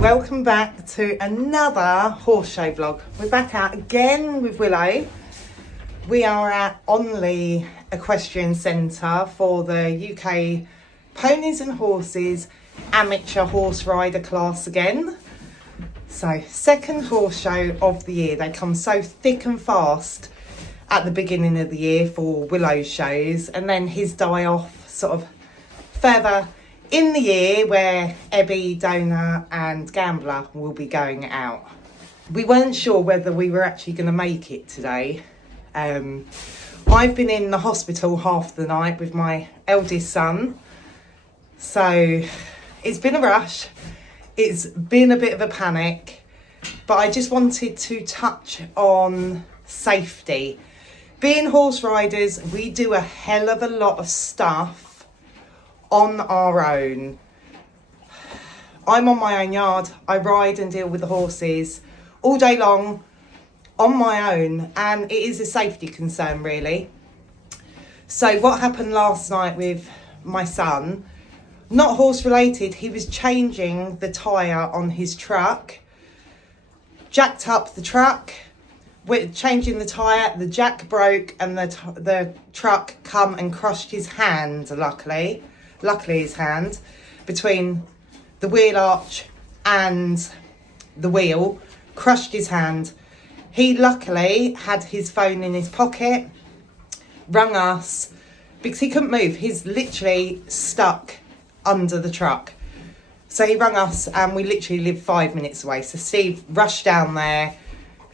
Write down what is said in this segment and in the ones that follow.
Welcome back to another horse show vlog. We're back out again with Willow. We are at Onley Equestrian Centre for the UK Ponies and Horses Amateur Horse Rider class again. So, second horse show of the year. They come so thick and fast at the beginning of the year for Willow's shows, and then his die off sort of further in the year where Ebby, Donor and Gambler will be going out. We weren't sure whether we were actually going to make it today. I've been in the hospital half the night with my eldest son, so it's been a rush. It's been a bit of a panic, but I just wanted to touch on safety. Being horse riders, we do a hell of a lot of stuff on our own. I'm on my own yard. I ride and deal with the horses all day long on my own, and it is a safety concern really. So what happened last night with my son, not horse related, he was changing the tyre on his truck, jacked up the truck, changing the tyre, the jack broke and the truck come and crushed his hand, luckily his hand, between the wheel arch and the wheel, crushed his hand. He luckily had his phone in his pocket, rang us, because he couldn't move. He's literally stuck under the truck. So he rang us and we literally live 5 minutes away. So Steve rushed down there,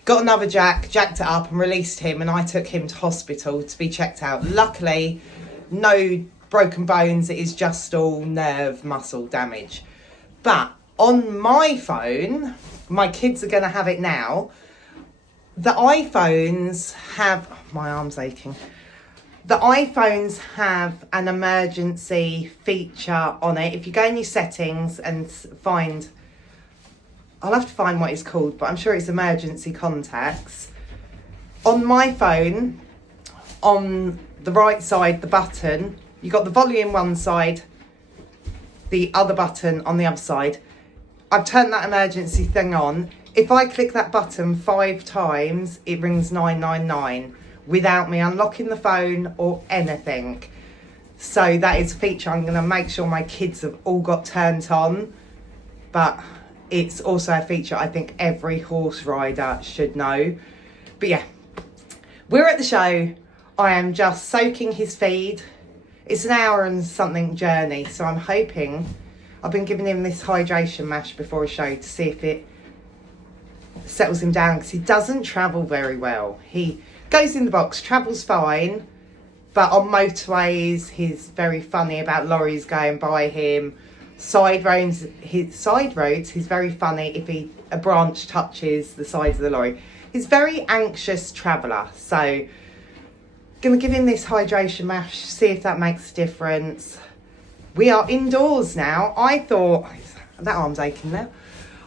got another jacked it up and released him, and I took him to hospital to be checked out. Luckily, no broken bones, it is just all nerve muscle damage. But on my phone, my kids are going to have it now, the iPhones have, my arm's aching, the iPhones have an emergency feature on it. If you go in your settings and find, I'll have to find what it's called, but I'm sure it's emergency contacts. On my phone, on the right side, the button, you got the volume one side, the other button on the other side. I've turned that emergency thing on. If I click that button 5 times, it rings 999 without me unlocking the phone or anything. So that is a feature I'm going to make sure my kids have all got turned on. But it's also a feature I think every horse rider should know. But yeah, we're at the show. I am just soaking his feed. It's an hour and something journey, so I'm hoping, I've been giving him this hydration mash before a show to see if it settles him down, because he doesn't travel very well. He goes in the box, travels fine, but on motorways he's very funny about lorries going by him. Side roads, he's very funny if a branch touches the side of the lorry. He's a very anxious traveller, so gonna give him this hydration mash, see if that makes a difference. We are indoors now. I thought, that arm's aching now.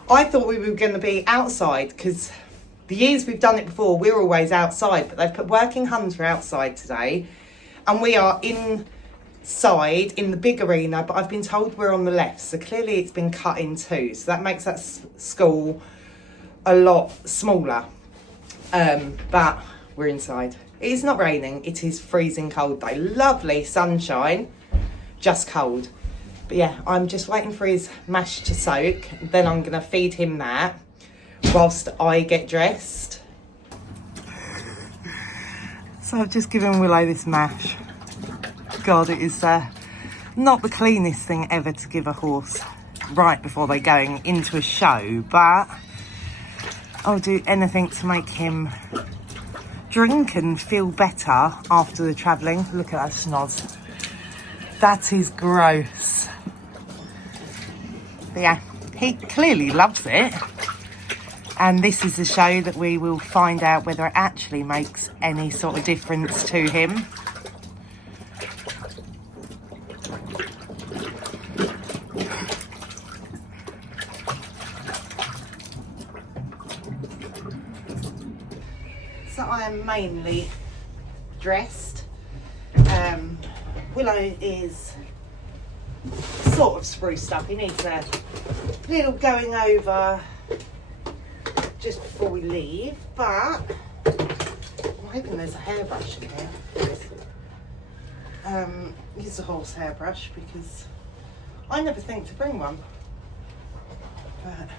I thought we were going to be outside, because the years we've done it before, we're always outside, but they've put working hunter outside today, and we are inside in the big arena, but I've been told we're on the left, so clearly it's been cut in two, so that makes that school a lot smaller. But we're inside. It is not raining, it is freezing cold though. Lovely sunshine, just cold. But yeah, I'm just waiting for his mash to soak. Then I'm going to feed him that whilst I get dressed. So I've just given Willow this mash. God, it is not the cleanest thing ever to give a horse right before they're going into a show, but I'll do anything to make him drink and feel better after the travelling. Look at that schnoz. That is gross. But yeah, he clearly loves it. And this is the show that we will find out whether it actually makes any sort of difference to him. So I am mainly dressed. Willow is sort of spruced up. He needs a little going over just before we leave, but I'm hoping there's a hairbrush in here. Use a horse hairbrush because I never think to bring one. But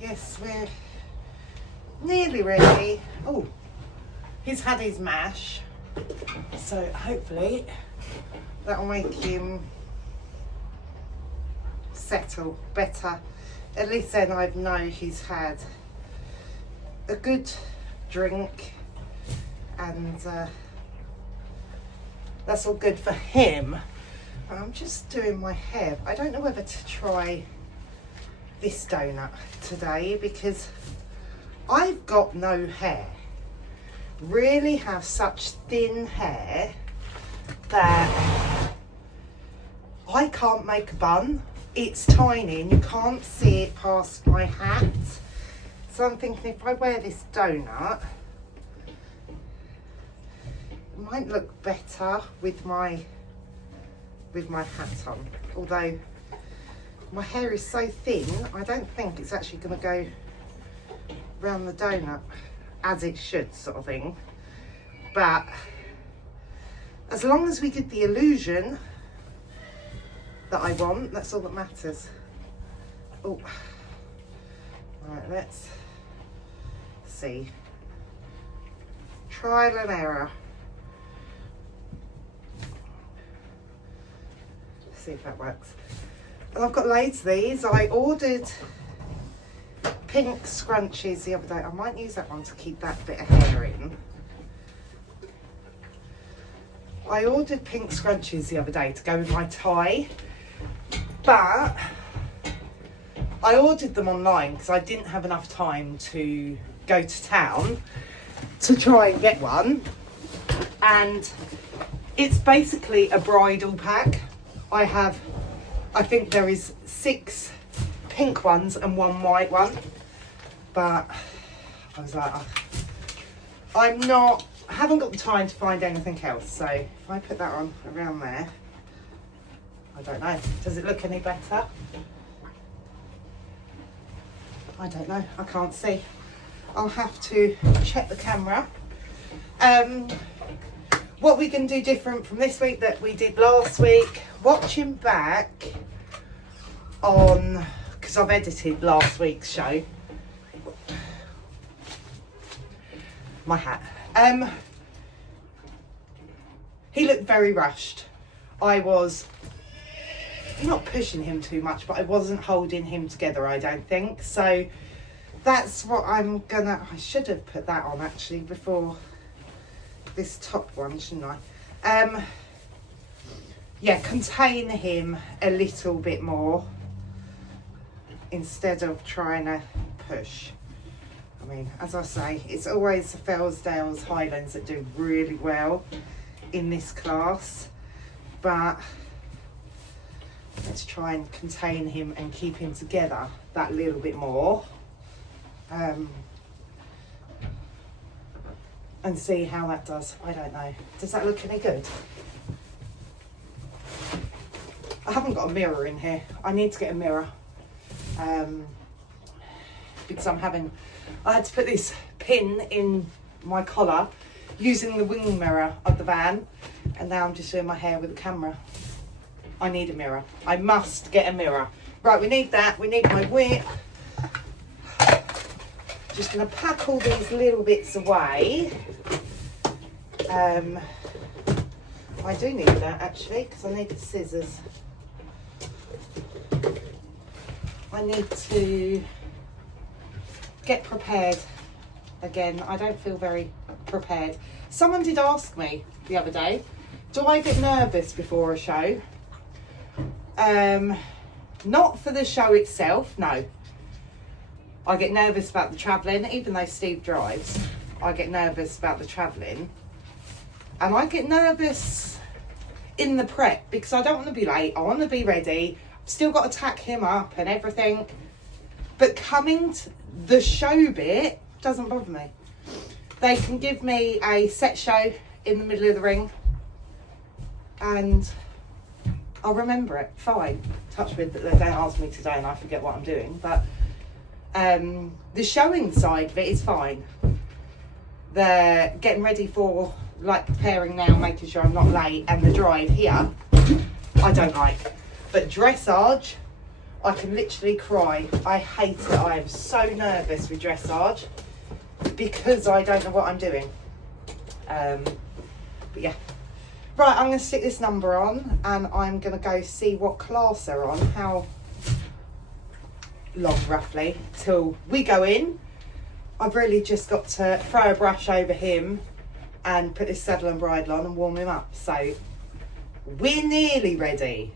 yes, we're nearly ready. Oh, he's had his mash, so hopefully that'll make him settle better. At least then I know he's had a good drink, and that's all good for him. I'm just doing my hair. I don't know whether to try this donut today because I've got no hair. Really have such thin hair that I can't make a bun. It's tiny and you can't see it past my hat. So I'm thinking if I wear this donut, it might look better with my hat on. Although my hair is so thin, I don't think it's actually going to go around the donut as it should, sort of thing. But as long as we get the illusion that I want, that's all that matters. Oh, right, let's see. Trial and error. See if that works. And I've got loads of these. I ordered pink scrunchies the other day. I might use that one to keep that bit of hair in. I ordered pink scrunchies the other day to go with my tie, but I ordered them online because I didn't have enough time to go to town to try and get one. And it's basically a bridal pack. I think there is 6 pink ones and 1 white one, but I was like, I haven't got the time to find anything else. So if I put that on around there, I don't know, does it look any better? I don't know, I can't see. I'll have to check the camera. What we can do different from this week that we did last week, watching back on, because I've edited last week's show, my hat. He looked very rushed. I was not pushing him too much, but I wasn't holding him together, I don't think. So that's what I should have put that on actually before this top one, shouldn't I? Yeah, contain him a little bit more instead of trying to push. I mean, as I say, it's always the Fellsdales Highlands that do really well in this class, but let's try and contain him and keep him together that little bit more, and see how that does. I don't know. Does that look any good? I haven't got a mirror in here. I need to get a mirror, because I had to put this pin in my collar using the wing mirror of the van, and now I'm just doing my hair with a camera. I need a mirror. I must get a mirror. Right, we need that. We need my whip. Just going to pack all these little bits away. I do need that actually, because I need the scissors. I need to get prepared again. I don't feel very prepared. Someone did ask me the other day, do I get nervous before a show? Not for the show itself, no. I get nervous about the travelling, even though Steve drives. I get nervous about the travelling. And I get nervous in the prep because I don't want to be late. I want to be ready. I've still got to tack him up and everything. But coming to the show bit doesn't bother me. They can give me a set show in the middle of the ring and I'll remember it, fine. Touch wood that they don't ask me today and I forget what I'm doing, but the showing side of it is fine. The getting ready for, like, preparing now, making sure I'm not late, and the drive here, I don't like. But dressage, I can literally cry. I hate it. I am so nervous with dressage because I don't know what I'm doing. But yeah. Right, I'm going to stick this number on and I'm going to go see what class they're on, how long roughly till we go in. I've really just got to throw a brush over him and put his saddle and bridle on and warm him up. So we're nearly ready.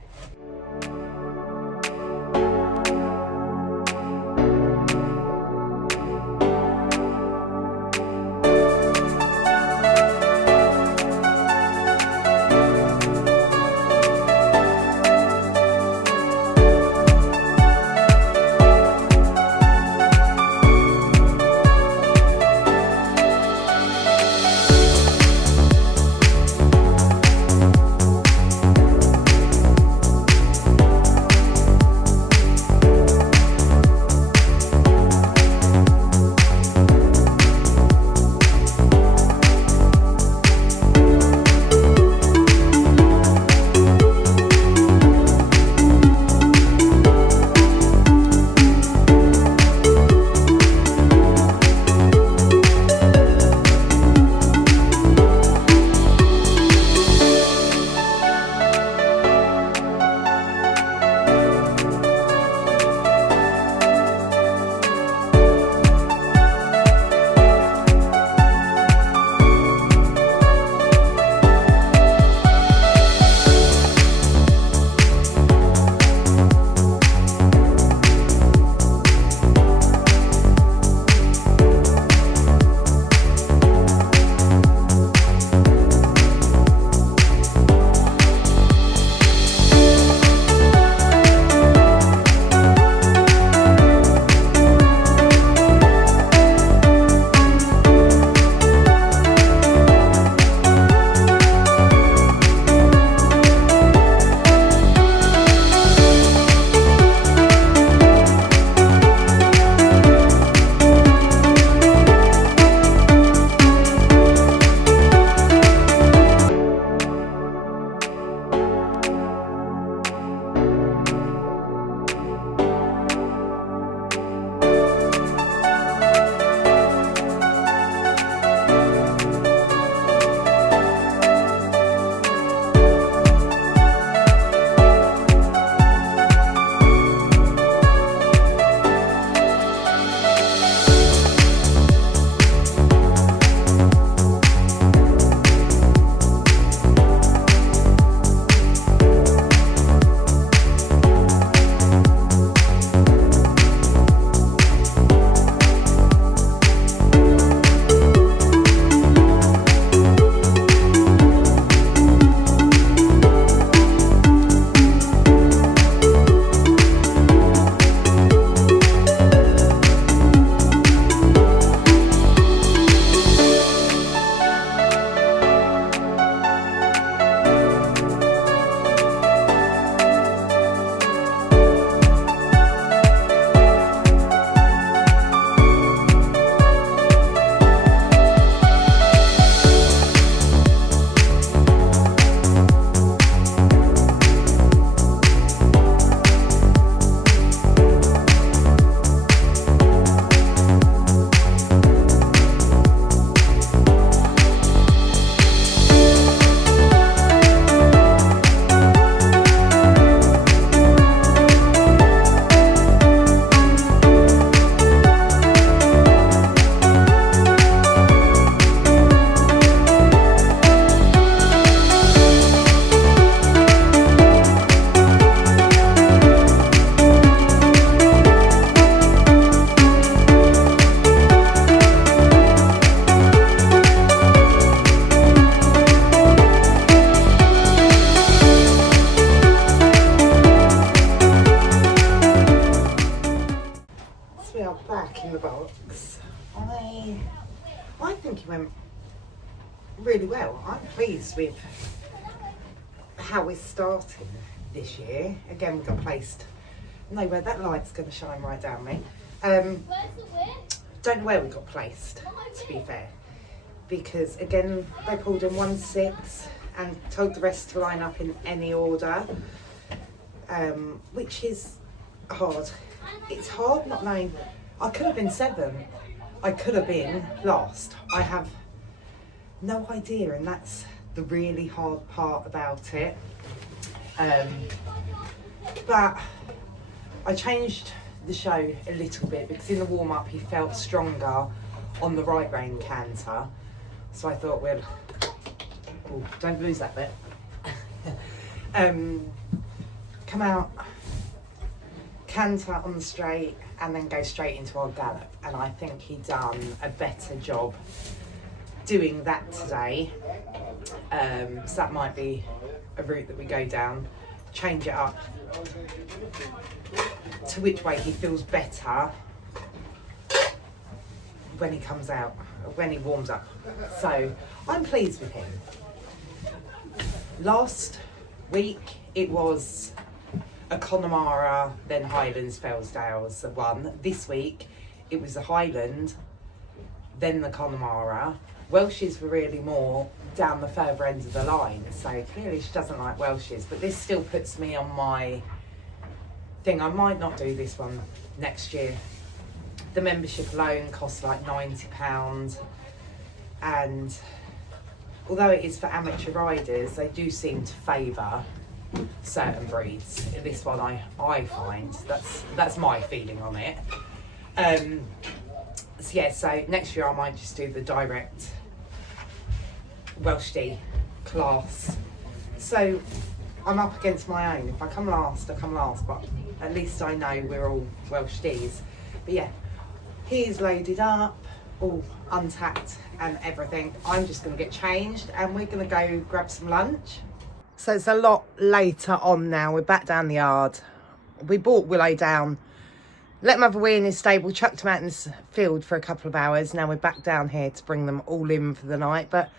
I think it went really well. I'm pleased with how we started. this year. Again, we got placed. No, where that light's going to shine right down me. Don't know where we got placed, to be fair, because again they pulled in 1-6 and told the rest to line up in any order, which is hard. It's hard not knowing. I could have been 7. I could have been last. I have no idea, and that's the really hard part about it. But I changed the show a little bit because in the warm-up he felt stronger on the right rein canter, so I thought, well, oh, don't lose that bit. Come out, canter on the straight, and then go straight into our gallop, and I think he done a better job doing that today. So that might be a route that we go down, change it up to which way he feels better when he comes out, when he warms up. So I'm pleased with him. Last week it was a Connemara, then Highlands, Fellsdale's the one. This week it was the Highland, then the Connemara. Welshes were really more down the further end of the line, so clearly she doesn't like Welshes, but this still puts me on my thing. I might not do this one next year. The membership alone costs like £90, and although it is for amateur riders, they do seem to favour certain breeds. This one I find, that's my feeling on it. So yeah, so next year I might just do the direct Welsh D class. So I'm up against my own. If I come last, I come last, but at least I know we're all Welsh Ds. But yeah, he's loaded up, all untacked and everything. I'm just going to get changed and we're going to go grab some lunch. So it's a lot later on now. We're back down the yard. We brought Willow down, let him have a wee in his stable, chucked him out in this field for a couple of hours. Now we're back down here to bring them all in for the night. But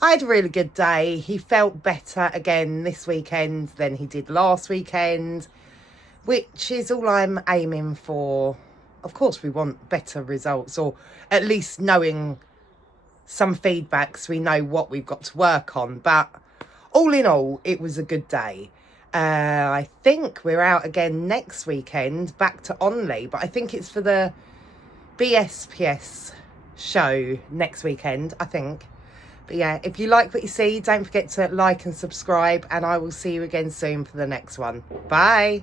I had a really good day. He felt better again this weekend than he did last weekend, which is all I'm aiming for. Of course, we want better results, or at least knowing some feedback so we know what we've got to work on. But all in all, it was a good day. I think we're out again next weekend, back to Onley, but I think it's for the BSPS show next weekend, I think. But yeah, if you like what you see, don't forget to like and subscribe, and I will see you again soon for the next one. Bye.